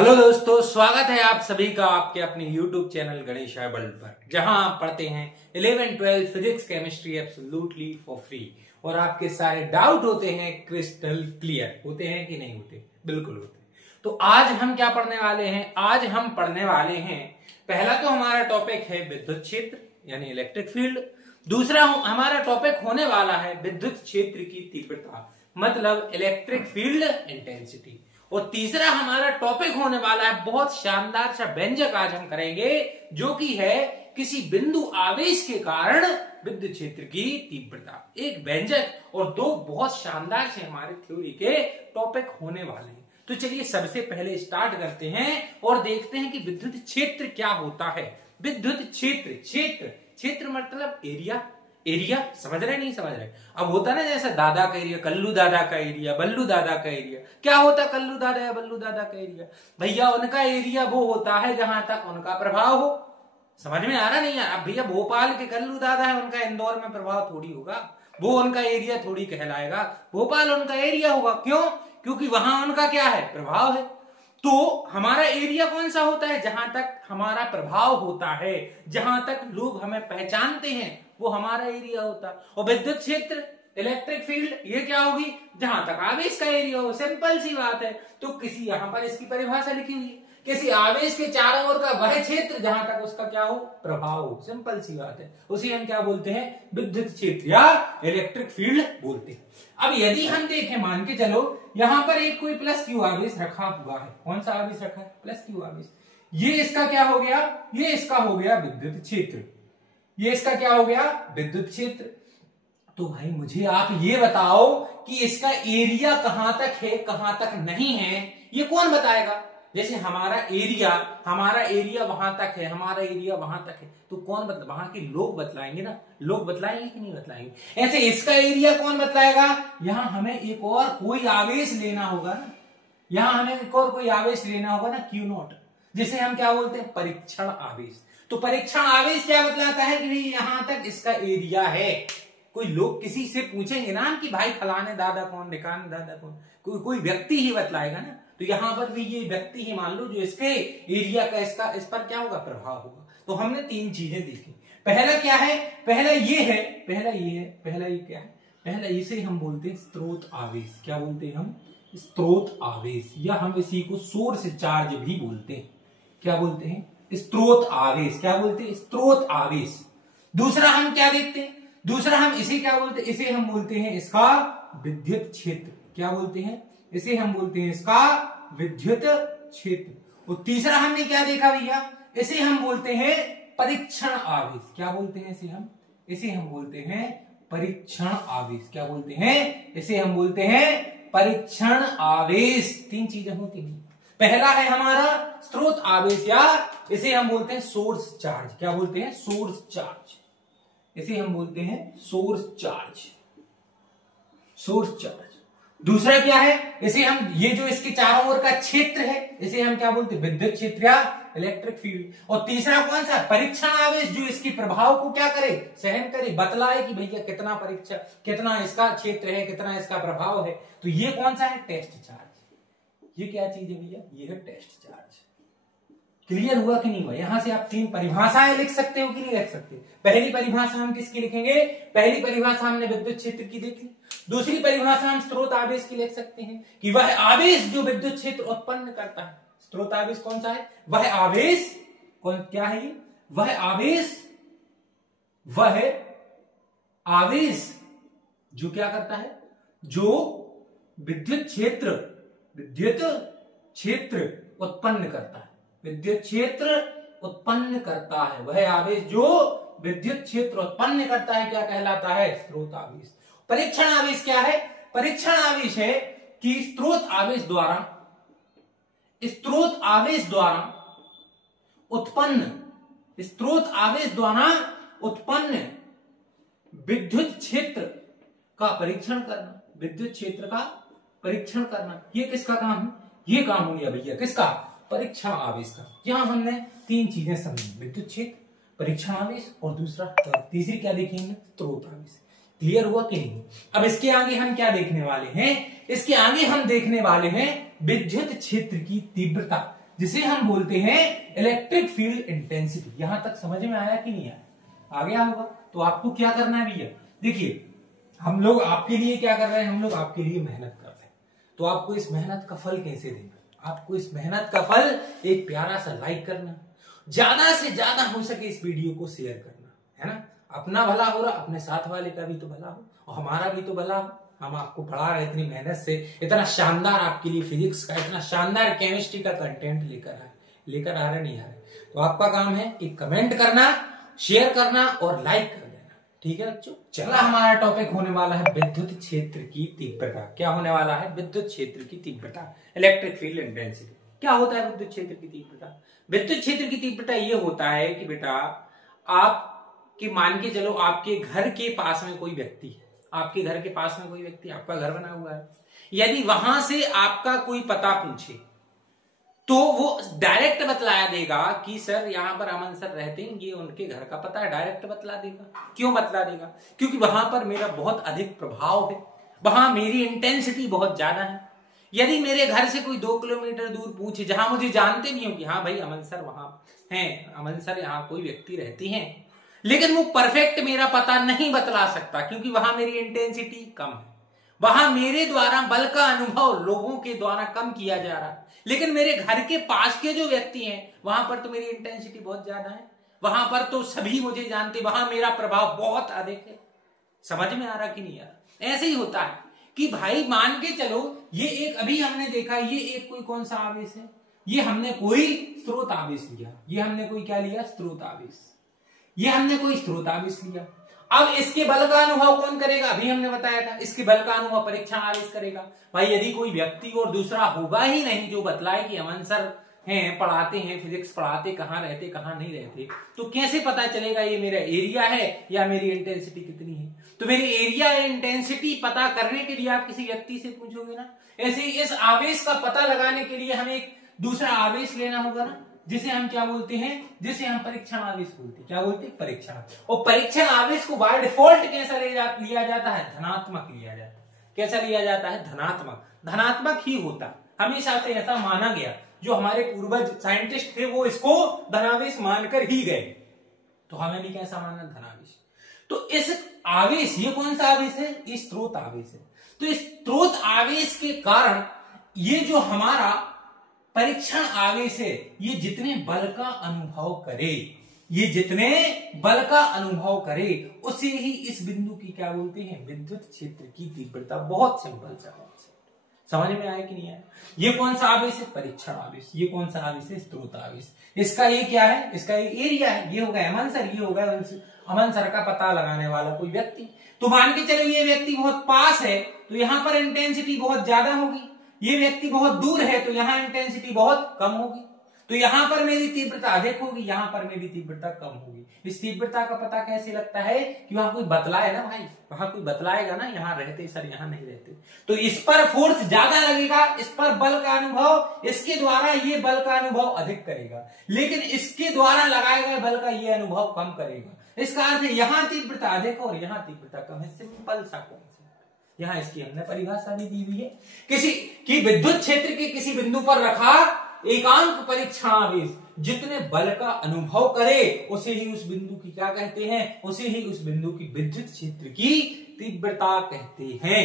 Hello दोस्तों, स्वागत है आप सभी का आपके अपने YouTube चैनल गणेश वर्ल्ड पर, जहां आप पढ़ते हैं 11, 12 physics chemistry absolutely for free और आपके सारे डाउट होते हैं क्रिस्टल क्लियर। होते हैं कि नहीं होते? बिल्कुल होते हैं। तो आज हम क्या पढ़ने वाले हैं? आज हम पढ़ने वाले हैं, पहला तो हमारा टॉपिक है विद्युत क्षेत्र यानी इलेक्ट्रिक फील्ड। दूसरा हमारा टॉपिक होने वाला है विद्युत क्षेत्र की तीव्रता मतलब इलेक्ट्रिक फील्ड इंटेंसिटी। और तीसरा हमारा टॉपिक होने वाला है बहुत शानदार सा व्यंजक आज हम करेंगे, जो कि है किसी बिंदु आवेश के कारण विद्युत क्षेत्र की तीव्रता। एक व्यंजक और दो बहुत शानदार से हमारे थ्योरी के टॉपिक होने वाले हैं। तो चलिए सबसे पहले स्टार्ट करते हैं और देखते हैं कि विद्युत क्षेत्र क्या होता है। विद्युत क्षेत्र क्षेत्र मतलब एरिया समझ रहे नहीं समझ रहे? अब होता ना जैसे दादा का एरिया, कल्लू दादा का एरिया, बल्लू दादा का एरिया। क्या होता कल्लू दादा या बल्लू दादा का एरिया? भैया उनका एरिया वो होता है जहां तक उनका प्रभाव हो। समझ में आ रहा नहीं है? अब भैया भोपाल के कल्लू दादा है, उनका इंदौर में प्रभाव थोड़ी होगा, वो उनका एरिया थोड़ी कहलाएगा। भोपाल उनका एरिया होगा। क्यों? क्योंकि वहां उनका क्या है? प्रभाव है। तो हमारा एरिया कौन सा होता है? जहां तक हमारा प्रभाव होता है, जहां तक लोग हमें पहचानते हैं, वो हमारा एरिया होता है। और विद्युत क्षेत्र इलेक्ट्रिक फील्ड ये क्या होगी? जहां तक आवेश का एरिया हो। सिंपल सी बात है। तो किसी यहां पर इसकी परिभाषा लिखी हुई है, किसी आवेश के चारों ओर का वह क्षेत्र जहां तक उसका क्या हो? प्रभाव हो। सिंपल सी बात है। उसे हम क्या बोलते हैं? विद्युत क्षेत्र या इलेक्ट्रिक फील्ड बोलते हैं। अब यदि हम देखें, मान के चलो यहां पर एक कोई प्लस क्यू आवेश रखा हुआ है। कौन सा आवेश रखा है? प्लस क्यू आवेश। ये इसका क्या हो गया? ये इसका हो गया विद्युत क्षेत्र। ये इसका क्या हो गया? विद्युत क्षेत्र। तो भाई मुझे आप ये बताओ कि इसका एरिया कहां तक है कहां तक नहीं है, ये कौन बताएगा? जैसे हमारा एरिया वहां तक है, हमारा एरिया वहां तक है, तो कौन वहां के लोग बतलाएंगे ना। लोग बतलाएंगे कि नहीं बतलाएंगे? ऐसे इसका एरिया कौन बताएगा? यहां हमें एक और कोई आवेश लेना होगा ना, यहां हमें एक और कोई आवेश लेना होगा ना, Q0, जिसे हम क्या बोलते हैं? परीक्षण आवेश। तो परीक्षण आवेश क्या बतलाता है कि भाई यहां तक इसका एरिया है। कोई लोग किसी से पूछेंगे ना कि भाई फलाने दादा कौन, ढिकाने दादा कौन, कोई व्यक्ति ही बतलाएगा ना। तो यहां पर भी ये व्यक्ति ही मान लो जो इसके एरिया का इस पर क्या होगा? प्रभाव होगा। तो हमने तीन चीजें देखी। पहला क्या है? पहला ये क्या है? पहला इसे हम बोलते हैं स्रोत आवेश। क्या बोलते हैं हम? स्रोत आवेश, या हम इसी को सोर्स चार्ज भी बोलते हैं। क्या बोलते हैं? स्रोत आवेश। क्या बोलते हैं? स्रोत आवेश। दूसरा हम क्या देखते हैं? दूसरा हम इसे क्या बोलते हैं? इसे हम बोलते हैं इसका विद्युत क्षेत्र। क्या बोलते हैं? इसे हम बोलते हैं इसका विद्युत क्षेत्र। और तीसरा हमने क्या देखा भैया? इसे हम बोलते हैं परीक्षण आवेश। क्या बोलते हैं इसे हम बोलते हैं परीक्षण आवेश। क्या बोलते हैं? इसे हम बोलते हैं परीक्षण आवेश। तीन चीजें होती हैं। पहला है हमारा स्रोत आवेश, या इसे हम बोलते हैं सोर्स चार्ज। क्या बोलते हैं? Source charge. इसे हम बोलते हैं सोर्स चार्ज। दूसरा क्या है? इसे हम, ये जो इसके चारों ओर का क्षेत्र है, इसे हम क्या बोलते हैं? विद्युत क्षेत्र या इलेक्ट्रिक फील्ड। और तीसरा कौन सा? परीक्षण आवेश, जो इसके प्रभाव को क्या करे? सहन करे, बतलाए कि भैया कितना इसका क्षेत्र है, कितना इसका प्रभाव है। तो ये कौन सा है? Test charge. ये क्या चीज है भैया? ये है टेस्ट चार्ज। क्लियर हुआ कि नहीं हुआ? यहां से आप तीन परिभाषाएं लिख सकते हो कि नहीं लिख सकते? पहली परिभाषा हम किसकी लिखेंगे? पहली परिभाषा हमने विद्युत क्षेत्र की देखी। दूसरी परिभाषा हम स्रोत आवेश की लिख सकते हैं कि वह आवेश जो विद्युत क्षेत्र उत्पन्न करता है। स्रोत आवेश कौन सा है? वह आवेश क्या है ये? वह आवेश जो क्या करता है? जो विद्युत क्षेत्र उत्पन्न करता है। विद्युत क्षेत्र उत्पन्न करता है। वह आवेश जो विद्युत क्षेत्र उत्पन्न करता है क्या कहलाता है? स्रोत आवेश। परीक्षण आवेश क्या है? परीक्षण आवेश है कि स्रोत आवेश उत्पन्न विद्युत क्षेत्र का परीक्षण करना। विद्युत क्षेत्र का परीक्षण करना, ये किसका काम है? ये काम हो गया भैया किसका? परीक्षण आवेश का। यहां हमने तीन चीजें समझी, विद्युत क्षेत्र, परीक्षण आवेश और दूसरा तीसरी क्या देखेंगे? स्रोत आवेश। क्लियर हुआ कि नहीं? अब इसके आगे हम क्या देखने वाले हैं? इसके आगे हम देखने वाले हैं विद्युत क्षेत्र की तीव्रता। जिसे हम बोलते हैं इलेक्ट्रिक फील्ड इंटेंसिटी। यहां तक समझ में आया कि नहीं आया? आ गया होगा। तो आपको क्या करना है भैया, देखिए हम लोग आपके लिए क्या कर रहे हैं, हम लोग आपके लिए मेहनत कर रहे हैं। तो आपको इस मेहनत का फल कैसे देना, आपको इस मेहनत का फल एक प्यारा सा लाइक करना, ज्यादा से ज्यादा हो सके इस वीडियो को शेयर करना, है ना। अपना भला हो रहा, अपने साथ वाले का भी तो भला हो और हमारा भी तो भला हो। हम आपको पढ़ा रहे इतनी मेहनत से, इतना शानदार आपके लिए फिजिक्स का, इतना शानदार केमिस्ट्री का कंटेंट लेकर आ रहे नहीं आ रहे। तो आपका काम है एक कमेंट करना, शेयर करना और लाइक कर देना, ठीक है बच्चों। चला हमारा टॉपिक होने वाला है विद्युत क्षेत्र की तीव्रता। क्या होने वाला है? विद्युत क्षेत्र की तीव्रता, इलेक्ट्रिक फील्ड इंटेंसिटी। क्या होता है विद्युत क्षेत्र की तीव्रता? विद्युत क्षेत्र की तीव्रता ये होता है कि बेटा आप कि मान के चलो आपके घर के पास में कोई व्यक्ति है, आपके घर के पास में कोई व्यक्ति, आपका घर बना हुआ है, यदि वहां से आपका कोई पता पूछे तो वो डायरेक्ट बतलाया देगा कि सर यहाँ पर अमन सर रहते हैं, ये उनके घर का पता है, डायरेक्ट बतला देगा। क्यों बतला देगा? क्योंकि वहां पर मेरा बहुत अधिक प्रभाव है, वहां मेरी इंटेंसिटी बहुत ज्यादा है। यदि मेरे घर से कोई 2 किलोमीटर दूर पूछे, जहां मुझे जानते नहीं हो कि हाँ भाई अमन सर वहां हैं, अमन सर यहाँ कोई व्यक्ति रहती हैं, लेकिन वो परफेक्ट मेरा पता नहीं बतला सकता क्योंकि वहां मेरी इंटेंसिटी कम है, वहां मेरे द्वारा बल का अनुभव लोगों के द्वारा कम किया जा रहा है। लेकिन मेरे घर के पास के जो व्यक्ति हैं वहां पर तो मेरी इंटेंसिटी बहुत ज्यादा है, वहां पर तो सभी मुझे जानते, वहां मेरा प्रभाव बहुत अधिक है। समझ में आ रहा कि नहीं आ रहा? ऐसे ही होता है कि भाई मान के चलो ये एक, अभी हमने देखा ये एक कोई कौन सा आवेश है, ये हमने कोई स्रोत आवेश लिया, ये हमने कोई क्या लिया? स्रोत आवेश। ये हमने कोई स्रोत आवेश लिया। अब इसके बल का अनुभव कौन करेगा? अभी हमने बताया था इसके बल का अनुभव परीक्षण आवेश करेगा। भाई यदि कोई व्यक्ति और दूसरा होगा ही नहीं जो बतलाए कि अमन सर हैं, पढ़ाते हैं, फिजिक्स पढ़ाते, कहाँ रहते कहाँ नहीं रहते, तो कैसे पता चलेगा ये मेरा एरिया है या मेरी इंटेंसिटी कितनी है? तो मेरी एरिया या इंटेंसिटी पता करने के लिए आप किसी व्यक्ति से पूछोगे ना। ऐसे ही इस आवेश का पता लगाने के लिए हमें एक दूसरा आवेश लेना होगा ना, जिसे हम क्या बोलते हैं? जिसे हम परीक्षण आवेश बोलते हैं। क्या बोलते हैं? परीक्षण। और परीक्षण आवेश को बाय डिफॉल्ट कैसा लिया जाता है? धनात्मक लिया जाता है। कैसा लिया जाता है? धनात्मक। धनात्मक ही होता, हमेशा से ऐसा माना गया। जो हमारे पूर्वज साइंटिस्ट थे वो इसको धनावेश मानकर ही गए, तो हमें भी कैसा मानना? धनावेश। तो इस आवेश, ये कौन सा आवेश है? ये स्रोत आवेश है। तो इस स्रोत आवेश के कारण ये जो हमारा परीक्षण आवेश है, ये जितने बल का अनुभव करे, ये जितने बल का अनुभव करे उसे ही इस बिंदु की क्या बोलते हैं? विद्युत क्षेत्र की तीव्रता। बहुत सिंपल सा कॉन्सेप्ट, समझ में आया कि नहीं आया? ये कौन सा आवेश है? परीक्षण आवेश। ये कौन सा आवेश है? स्रोत आवेश। इसका ये क्या है? इसका ये एरिया है। ये होगा अमन सर, ये होगा अमन सर का पता लगाने वाला कोई व्यक्ति। तो मान के चलो ये व्यक्ति बहुत पास है तो यहां पर इंटेंसिटी बहुत ज्यादा होगी, ये व्यक्ति बहुत दूर है तो यहां इंटेंसिटी बहुत कम होगी। तो यहां पर मेरी तीव्रता अधिक होगी, यहां पर मेरी तीव्रता कम होगी। इस तीव्रता का पता कैसे लगता है? कि वहां कोई बतलाए ना भाई, वहां कोई बतलाएगा ना, यहां रहते सर यहां नहीं रहते, तो इस पर फोर्स ज्यादा लगेगा, इस पर बल का अनुभव, इसके द्वारा ये बल का अनुभव अधिक करेगा, लेकिन इसके द्वारा लगाए गए बल का ये अनुभव कम करेगा। इसका अर्थ है यहां तीव्रता अधिक और यहां तीव्रता कम है। सिंपल सा कॉन्सेप्ट। यहां इसकी हमने परिभाषा भी दी हुई है। किसी की विद्युत क्षेत्र के किसी बिंदु पर रखा एकांक परीक्षण आवेश जितने बल का अनुभव करे उसे ही उस बिंदु की क्या कहते हैं? उसे ही उस बिंदु की विद्युत क्षेत्र की तीव्रता कहते हैं।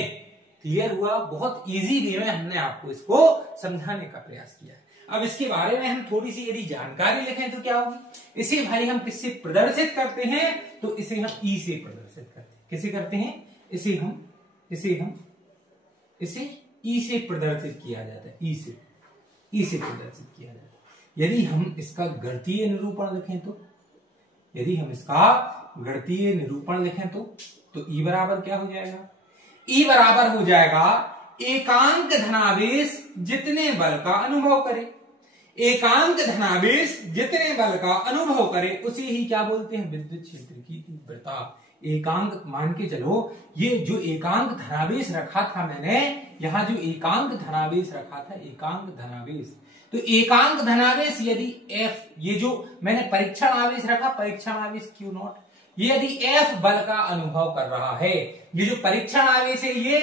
क्लियर हुआ? बहुत इजी वे में हमने आपको इसको समझाने का प्रयास किया है। अब इसके बारे में हम थोड़ी सी यदि जानकारी लिखें तो क्या होगी? इसे भाई हम किससे प्रदर्शित करते हैं? तो इसे हम ई से प्रदर्शित करते हैं। किसे करते हैं? इसे ई से प्रदर्शित किया जाता है। ई से प्रदर्शित किया जाता है। यदि हम इसका गणितीय निरूपण लिखें तो, यदि हम इसका गणितीय निरूपण लिखें तो ई बराबर क्या हो जाएगा? ई बराबर हो जाएगा एकांक धनावेश जितने बल का अनुभव करे। एकांक धनावेश जितने बल का अनुभव करे उसे ही क्या बोलते हैं? विद्युत क्षेत्र की तीव्रता। एकांक मान के चलो, ये जो एकांक धनावेश रखा था मैंने, यहां जो एकांक धनावेश रखा था, एकांक धनावेश, तो एकांक धनावेश यदि F, ये जो मैंने परीक्षण आवेश रखा, परीक्षण आवेश Q0, ये यदि F बल का अनुभव कर रहा है, ये जो परीक्षण आवेश है ये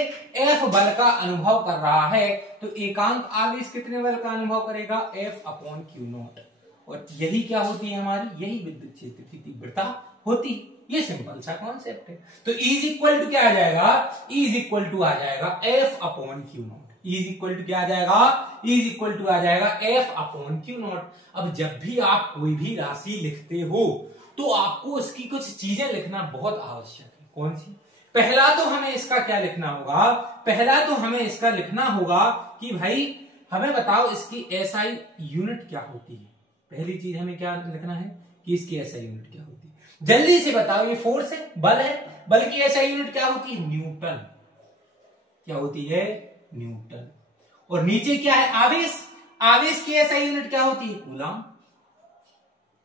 F बल का अनुभव कर रहा है, तो एकांक आवेश कितने बल का अनुभव करेगा? F/Q0। और यही क्या होती है हमारी, यही विद्युत क्षेत्र की तीव्रता होती है। ये सिंपल सा कॉन्सेप्ट है। तो E इज इक्वल टू क्या आ जाएगा? E इज इक्वल टू आ जाएगा F/Q0। E is equal to क्या आ जाएगा? E इज इक्वल टू आ जाएगा F/Q0। अब जब भी आप कोई भी राशि लिखते हो तो आपको उसकी कुछ चीजें लिखना बहुत आवश्यक है। कौन सी? पहला तो हमें इसका क्या लिखना होगा? पहला तो हमें इसका लिखना होगा कि भाई हमें बताओ इसकी SI यूनिट क्या होती है। पहली चीज हमें क्या लिखना है कि इसकी SI यूनिट क्या होती है। जल्दी से बताओ, ये फोर्स है, बल है, बल की SI यूनिट क्या होती है? न्यूटन। क्या होती है? न्यूटन। और नीचे क्या है? आवेश। आवेश की SI यूनिट क्या होती है? कूलम।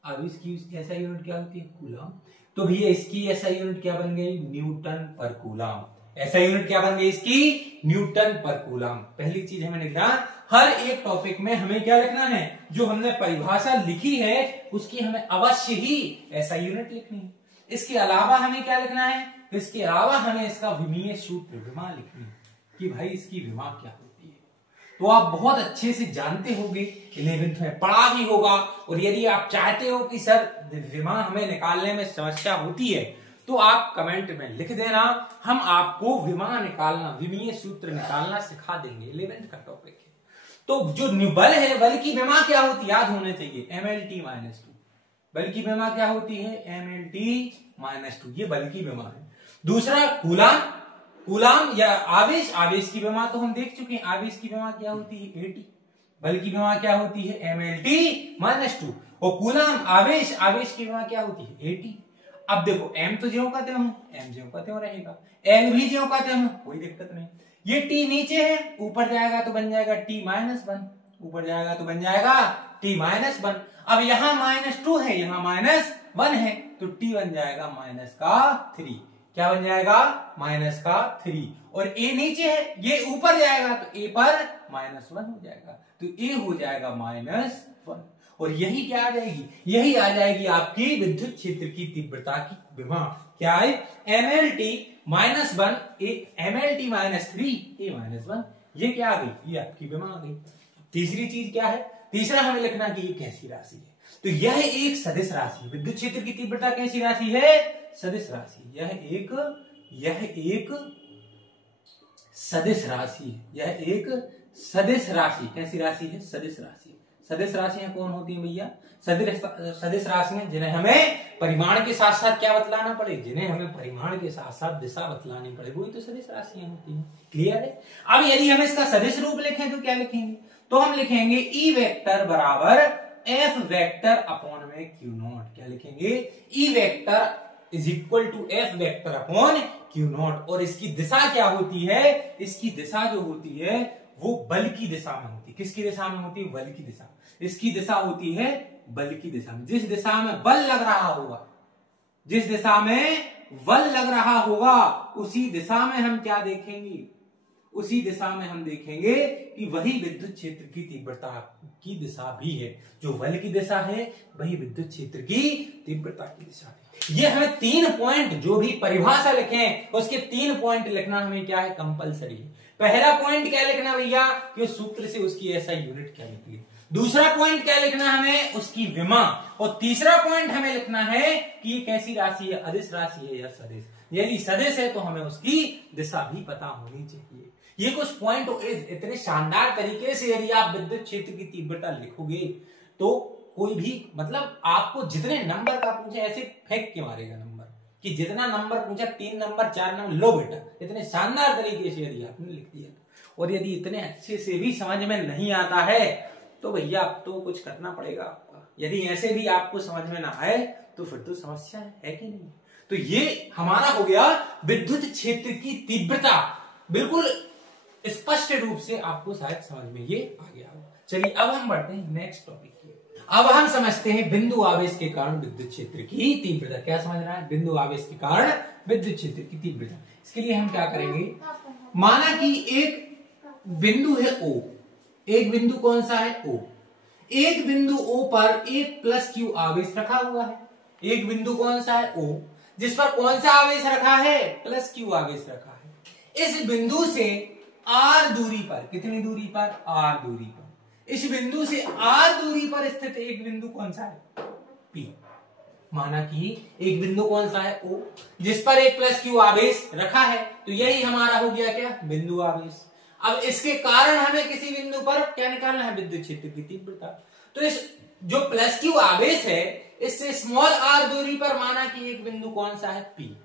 आवेश की SI यूनिट क्या होती है? कूलम। तो भैया इसकी SI यूनिट क्या बन गई? न्यूटन पर कूलम। SI यूनिट क्या बन गई इसकी? न्यूटन पर कूलम। पहली चीज हमें लिखना, हर एक टॉपिक में हमें क्या लिखना है? जो हमने परिभाषा लिखी है उसकी हमें अवश्य ही SI यूनिट लिखनी है। इसके अलावा हमें क्या लिखना है? इसके अलावा हमें इसका विमीय सूत्र विमा लिखनी है कि भाई इसकी विमा क्या होती है। तो आप बहुत अच्छे से जानते होंगे, 11th में पढ़ा भी होगा। और यदि आप चाहते हो कि सर विमा हमें निकालने में समस्या होती है तो आप कमेंट में लिख देना, हम आपको विमा निकालना, विमीय सूत्र निकालना सिखा देंगे। 11th का टॉपिक है। तो जो बल है, बल की विमा क्या होती है? याद होने चाहिए, MLT-2। बल की विमा क्या होती है? MLT-2। ये बल की विमा है। दूसरा कूलम। कूलम या आवेश, आवेश की विमा तो हम देख चुके हैं। आवेश की विमा क्या होती है? AT। बल की विमा क्या होती है? MLT-2। और कूलम आवेश, आवेश की विमा क्या होती है? AT। अब देखो M तो ज्यों का त्यों है, M ज्यों का त्यों रहेगा, L भी ज्यों का त्यों है, कोई दिक्कत नहीं। ये T नीचे है, ऊपर जाएगा तो बन जाएगा T-1, ऊपर जाएगा तो बन जाएगा T-1। अब यहां -2 है, यहां -1 है, तो T बन जाएगा -3। क्या बन जाएगा? -3। और A नीचे है, ये ऊपर जाएगा तो A पर -1 हो जाएगा, तो A हो जाएगा -1। और यही क्या आ जाएगी? यही आ जाएगी आपकी विद्युत क्षेत्र की तीव्रता की विमा। क्या है? MLT-1, MLT-3, A-1। ये क्या आ गई? ये आपकी विमा आ गई। तीसरी चीज क्या है? तीसरा हमें लिखना कि ये कैसी राशि है। तो यह एक सदिश राशि है। विद्युत क्षेत्र की तीव्रता कैसी राशि है? सदिश राशि। यह एक सदिश राशि है। यह एक सदिश राशि। कैसी राशि है? सदिश राशि। सदिश राशियां कौन होती हैं भैया? सदिश राशियां जिन्हें हमें परिमाण के साथ साथ क्या बतलाना पड़े? जिन्हें हमें परिमाण के साथ साथ दिशा बतलानी पड़े, वही तो सदिश राशियां होती हैं। क्लियर है? अब यदि हम इसका सदिश रूप लिखें तो क्या लिखेंगे? तो हम लिखेंगे E वेक्टर बराबर F वेक्टर अपॉन में Q0। क्या लिखेंगे? E vector is equal to F vector upon Q0। और इसकी दिशा क्या होती है? इसकी दिशा जो होती है वो बल की दिशा में होती है। किसकी दिशा में होती है? बल की दिशा। इसकी दिशा होती है बल की दिशा में। जिस दिशा में बल लग रहा होगा, जिस दिशा में बल लग रहा होगा, उसी दिशा में हम क्या देखेंगे? उसी दिशा में हम देखेंगे कि वही विद्युत क्षेत्र की तीव्रता की दिशा भी है। जो बल की दिशा है वही विद्युत क्षेत्र की तीव्रता की दिशा है। ये हमें 3 पॉइंट, जो भी परिभाषा लिखें उसके 3 पॉइंट लिखना हमें क्या है? कंपलसरी है। पहला पॉइंट क्या लिखना भैया? कि सूत्र से उसकी SI यूनिट क्या निकली। दूसरा पॉइंट क्या लिखना हमें? उसकी विमा। और तीसरा पॉइंट हमें लिखना है कि ये कैसी राशि है? अदिश राशि है या सदिश। यदि सदिश है तो हमें उसकी दिशा भी पता होनी चाहिए। ये कुछ पॉइंट इतने शानदार तरीके से यदि आप विद्युत क्षेत्र की तीव्रता लिखोगे तो कोई भी, मतलब आपको जितने नंबर का पूछे ऐसे फेंक के मारेगा नंबर, कि जितना नंबर पूछा 3 नंबर 4 नंबर, लो बेटा, इतने शानदार तरीके से यदि आपने लिख दिया। और यदि इतने अच्छे से भी समझ में नहीं आता है तो भैया अब तो कुछ करना पड़ेगा आपका। यदि ऐसे भी आपको समझ में ना आए तो फिर तो समस्या है कि नहीं? तो ये हमारा हो गया विद्युत क्षेत्र की तीव्रता। बिल्कुल स्पष्ट रूप से आपको शायद समझ में ये आ गया हो। चलिए अब हम बढ़ते हैं नेक्स्ट टॉपिक की। अब हम समझते हैं बिंदु आवेश के कारण विद्युत क्षेत्र की तीव्रता। क्या समझ रहा है? बिंदु आवेश के कारण विद्युत क्षेत्र की तीव्रता। इसके लिए हम क्या करेंगे? माना कि एक बिंदु है O। एक बिंदु कौन सा है? O। एक बिंदु O पर एक +Q आवेश रखा हुआ है। एक बिंदु कौन सा है? O। जिस पर कौन सा आवेश रखा है, प्लस क्यू आवेश रखा है। इस बिंदु से आर दूरी पर, कितनी दूरी पर, आर दूरी पर, इस बिंदु से आर दूरी पर स्थित एक बिंदु कौन सा है, पी। माना कि एक बिंदु कौन सा है, ओ, जिस पर एक प्लस क्यू आवेश रखा है, तो यही हमारा हो गया क्या, बिंदु आवेश। अब इसके कारण हमें किसी बिंदु पर क्या निकालना है, विद्युत क्षेत्र की तीव्रता। तो इस जो प्लस क्यू आवेश है, इससे स्मॉल आर दूरी पर माना कि एक बिंदु कौन सा है, पी।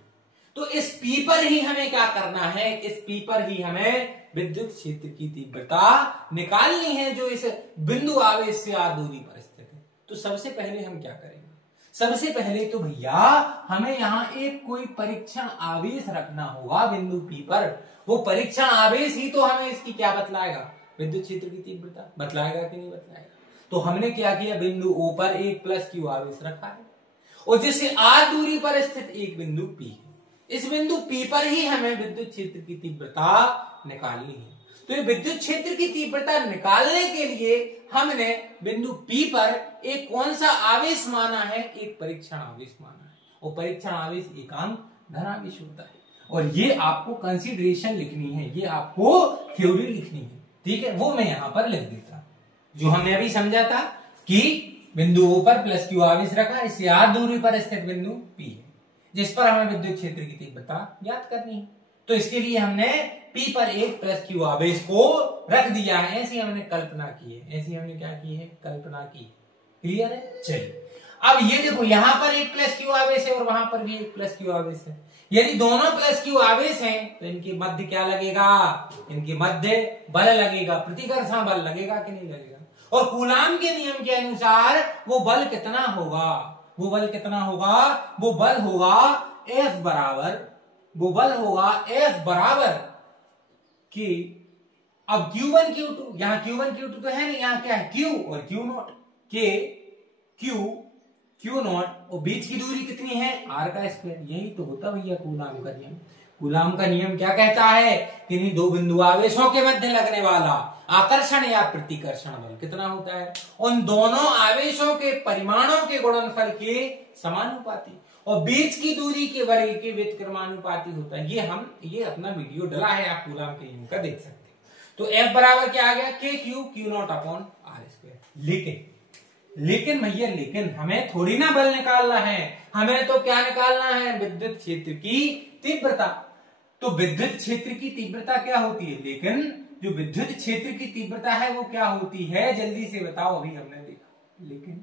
तो इस पी पर ही हमें क्या करना है, इस पी पर ही हमें विद्युत क्षेत्र की तीव्रता निकालनी है, जो इस बिंदु आवेश से आर दूरी पर स्थित है। तो सबसे पहले हम क्या करेंगे, सबसे पहले तो भैया हमें यहां एक कोई परीक्षण आवेश रखना होगा बिंदु पी पर। वो परीक्षण आवेश ही तो हमें इसकी क्या बतलाएगा, विद्युत क्षेत्र की तीव्रता बतलाएगा कि नहीं बतलाएगा। तो हमने क्या किया, बिंदु ओ पर एक प्लस क्यू आवेश रखा है और जिससे आर दूरी पर स्थित एक बिंदु पी है। इस बिंदु पी पर ही हमें विद्युत क्षेत्र की तीव्रता निकालनी है। तो ये विद्युत क्षेत्र की तीव्रता निकालने के लिए हमने बिंदु पी पर एक कौन सा आवेश माना है, एक परीक्षण आवेश माना है। और परीक्षण आवेश एकांक धनावेश होता है। और ये आपको कंसीडरेशन लिखनी है, ये आपको थ्योरी लिखनी है, ठीक है। वो मैं यहां पर लिख देता हूं, जो हमने अभी समझा था कि बिंदु ओ पर प्लस क्यू आवेश रखा, इससे आर दूरी पर स्थित बिंदु पी है, जिस पर हमें विद्युत क्षेत्र की तीव्रता ज्ञात करनी है। तो इसके लिए हमने पी पर एक प्लस क्यू आवेश को रख दिया है, ऐसी हमने कल्पना की है, ऐसी हमने क्या की है, कल्पना की। क्लियर है। चलिए अब ये देखो, यहां पर एक प्लस क्यू आवेश है और वहां पर भी एक प्लस क्यू आवेश है, यदि दोनों प्लस क्यू आवेश हैं तो इनके मध्य क्या लगेगा, इनके मध्य बल लगेगा, प्रतिकर्षण बल लगेगा कि नहीं लगेगा। और कूलाम के नियम के अनुसार वो बल कितना होगा, वो बल कितना होगा, वो बल होगा F बराबर, वो बल होगा F बराबर कि अब Q1 Q2, यहां Q1 Q2 तो है नहीं, यहां क्या है Q और Q नॉट, के Q नॉट, और बीच की दूरी कितनी है, R का स्क्वायर। यही तो होता भैया कूलाम का नियम। कूलाम का नियम क्या कहता है कि नहीं, दो बिंदु आवेशों के मध्य लगने वाला आकर्षण या प्रतिकर्षण बल कितना होता है, उन दोनों आवेशों के परिमाणों के गुणनफल के समानुपाती, और बीच की दूरी के वर्ग के व्युत्क्रमानुपाती होता है। ये अपना वीडियो डला है, आप कूलाम के नियम का देख सकते हैं। तो F बराबर क्या आ गया, k q naught upon r square. लेकिन भैया लेकिन हमें थोड़ी ना बल निकालना है, हमें तो क्या निकालना है, विद्युत क्षेत्र की तीव्रता। तो विद्युत क्षेत्र की तीव्रता क्या होती है, लेकिन जो विद्युत क्षेत्र की तीव्रता है वो क्या होती है, जल्दी से बताओ, अभी हमने देखा। लेकिन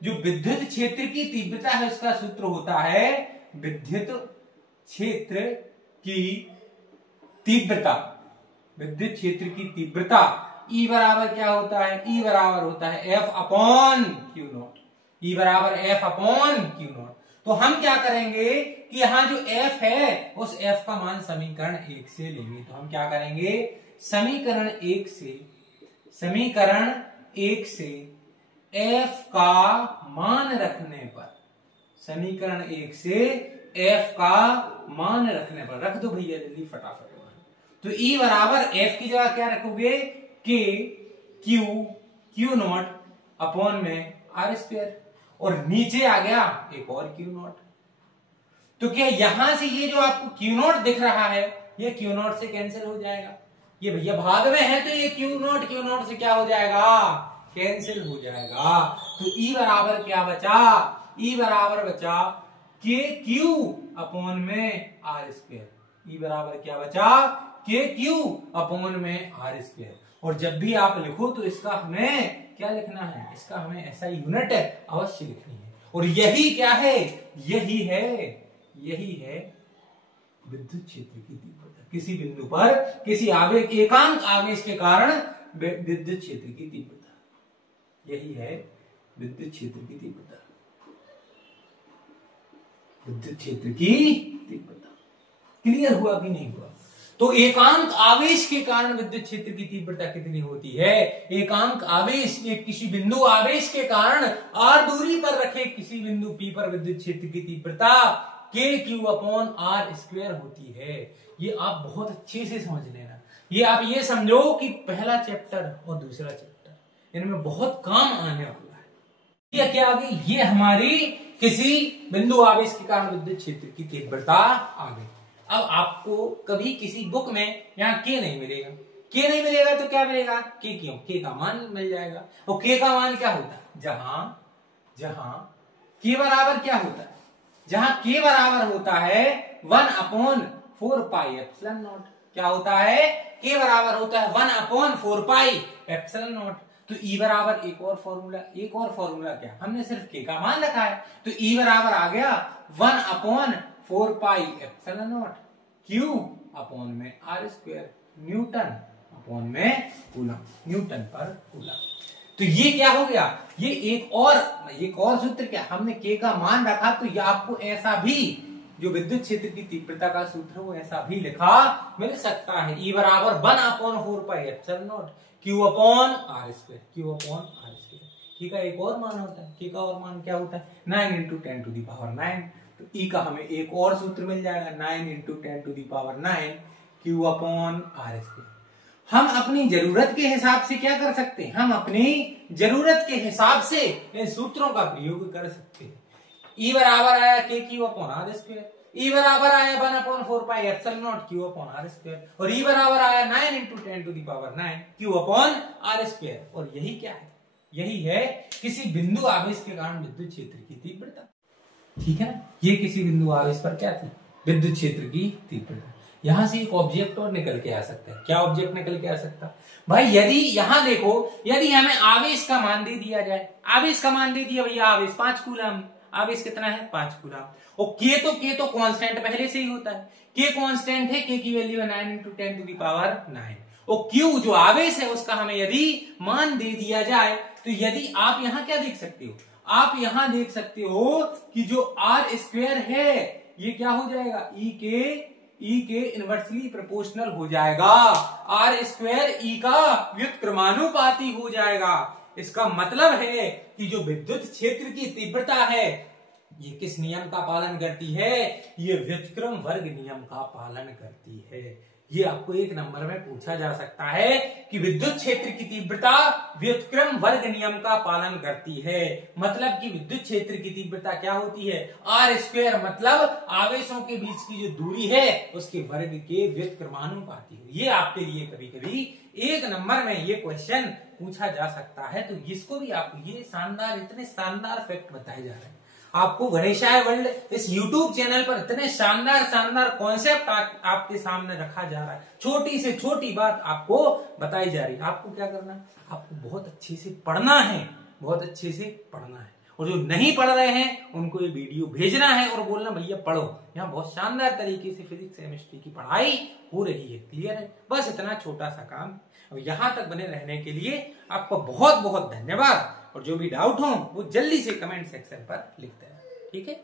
जो विद्युत क्षेत्र की तीव्रता है उसका सूत्र होता है विद्युत क्षेत्र की तीव्रता, विद्युत क्षेत्र की तीव्रता E बराबर क्या होता है, E बराबर होता है F upon Q not, E बराबर F अपॉन क्यू नॉट। तो हम क्या करेंगे कि यहां जो F है उस F का मान समीकरण 1 से लेंगे। तो हम क्या करेंगे, समीकरण 1 से F का मान रखने पर, समीकरण 1 से F का मान रखने पर, रख दो भैया जल्दी फटाफट। तो E बराबर F की जगह क्या रखोगे, के क्यू नॉट अपॉन में आर स्क्वायर, और नीचे आ गया एक और क्यू नॉट। तो क्या यहां से ये जो आपको क्यू नॉट दिख रहा है, ये क्यू नॉट से कैंसिल हो जाएगा। ये भैया भाग में है तो ये क्यू नॉट से क्या हो जाएगा, कैंसिल हो जाएगा। तो E बराबर क्या बचा, E बराबर बचा के क्यू अपॉन में आर स्क्वायर। E बराबर क्या बचा, के क्यू अपॉन में आर स्क्वायर। और जब भी आप लिखो तो इसका हमें क्या लिखना है, इसका हमें ऐसा यूनिट अवश्य लिखनी है। और यही क्या है, यही है विद्युत क्षेत्र की तीव्रता। किसी बिंदु पर किसी आवेश, एकांक आवेश के कारण विद्युत क्षेत्र की तीव्रता, यही है विद्युत क्षेत्र की तीव्रता, विद्युत क्षेत्र की तीव्रता। क्लियर हुआ कि नहीं हुआ। तो एकांक आवेश के कारण विद्युत क्षेत्र की तीव्रता कितनी होती है, एकांक आवेश, एक किसी बिंदु आवेश के कारण आर दूरी पर रखे किसी बिंदु पी पर विद्युत क्षेत्र की तीव्रता के क्यू अपॉन आर स्क्वायर होती है। ये आप बहुत अच्छे से समझ लेना। ये आप ये समझो कि पहला चैप्टर और दूसरा चैप्टर इनमें बहुत काम आने वाला है। ये क्या आ गई, ये हमारी किसी बिंदु आवेश के कारण विद्युत क्षेत्र की तीव्रता आ गई। अब आपको कभी किसी बुक में यहाँ के नहीं मिलेगा, के नहीं मिलेगा तो क्या मिलेगा, के क्यों, के का मान मिल जाएगा। और के का मान क्या होता है, जहां के बराबर क्या होता है, जहां के बराबर होता है 1/4πε0। क्या होता है, के बराबर होता है 1/4πε0। तो ई बराबर एक और फॉर्मूला क्या, हमने सिर्फ के का मान रखा है, तो ई बराबर आ गया 1/4πε0 क्यू अपॉन में r², न्यूटन अपॉन में कूलम, न्यूटन पर कूलम। तो ये क्या हो गया, ये एक और सूत्र क्या, हमने के का मान रखा तो ये आपको ऐसा भी जो विद्युत क्षेत्र की तीव्रता का सूत्र है वो ऐसा भी लिखा मिल सकता है। ई बराबर 1/4πε0 क्यू अपॉन r², की का एक और मान होता है, की का और मान क्या होता है 9 × 10⁹। तो ई का हमें एक और सूत्र मिल जाएगा 9 × 10⁹ क्यू अपॉन r²। हम अपनी जरूरत के हिसाब से क्या कर सकते हैं, हम अपनी जरूरत के हिसाब से इन सूत्रों का प्रयोग कर सकते हैं। ई बराबर आया के क्यू अपॉन r², ई बराबर आया 1/4πε0 क्यू अपॉन r², और ई बराबर आया 9 × 10⁹ क्यू अपॉन r²। और यही क्या है, यही है किसी बिंदु आवेश के कारण विद्युत क्षेत्र की तीव्रता। ठीक है ना, ये किसी बिंदु आवेश पर क्या थी, विद्युत क्षेत्र की तीव्रता। यहां से एक ऑब्जेक्ट और निकल के आ सकता है, क्या ऑब्जेक्ट निकल के आ सकता है भाई, यदि यहां देखो, यदि हमें आवेश का मान दे दिया जाए, आवेश का मान दे दिया भैया, आवेश 5 कूलम, आवेश कितना है 5 कूलम, और के तो कांस्टेंट पहले से ही होता है, के कांस्टेंट है, के की वैल्यू है 9 × 10⁹, और क्यू जो आवेश है उसका हमें यदि मान दे दिया जाए, तो यदि आप यहां क्या देख सकते हो, आप यहां देख सकते हो कि जो r² है ये क्या हो जाएगा, ई के इनवर्सली प्रोपोर्शनल हो जाएगा, r² ई का व्युत्क्रमानुपाती हो जाएगा। इसका मतलब है कि जो विद्युत क्षेत्र की तीव्रता है ये किस नियम का पालन करती है, ये व्युत्क्रम वर्ग नियम का पालन करती है। ये आपको एक नंबर में पूछा जा सकता है कि विद्युत क्षेत्र की तीव्रता व्युत्क्रम वर्ग नियम का पालन करती है। मतलब कि विद्युत क्षेत्र की तीव्रता क्या होती है, r², मतलब आवेशों के बीच की जो दूरी है उसके वर्ग के व्युत्क्रमानुपाती। ये आपके लिए कभी कभी एक नंबर में ये क्वेश्चन पूछा जा सकता है। तो इसको भी आपको ये शानदार, इतने शानदार फैक्ट बताए जा रहे हैं आपको गणेशाय वर्ल्ड इस YouTube चैनल पर, इतने शानदार कॉन्सेप्ट आपके सामने रखा जा रहा है, छोटी से छोटी बात आपको बताई जा रही है। आपको क्या करना है, आपको बहुत अच्छे से पढ़ना है, बहुत अच्छे से पढ़ना है, और जो नहीं पढ़ रहे हैं उनको ये वीडियो भेजना है और बोलना भैया पढ़ो, यहाँ बहुत शानदार तरीके से फिजिक्स केमिस्ट्री की पढ़ाई हो रही है। क्लियर है, बस इतना छोटा सा काम। अब यहाँ तक बने रहने के लिए आपको बहुत बहुत धन्यवाद, और जो भी डाउट हो वो जल्दी से कमेंट सेक्शन पर लिखते हैं। ठीक है।